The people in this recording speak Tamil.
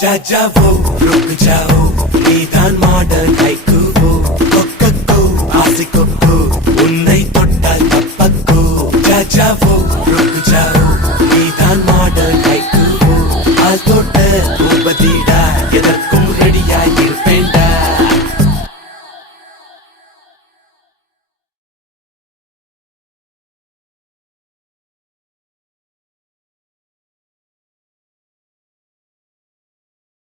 जा जाओ रुक जाओ நீதான் மாடல் கைக்குவோ கொக்கோ ஆசிக்கோ உன்னை தொட்டால் தப்பக்கோ जा जाओ रुक जाओ நீதான் மாடல் கைக்குவோ ஆல் தொட்ட பூபதிடா எதற்கோ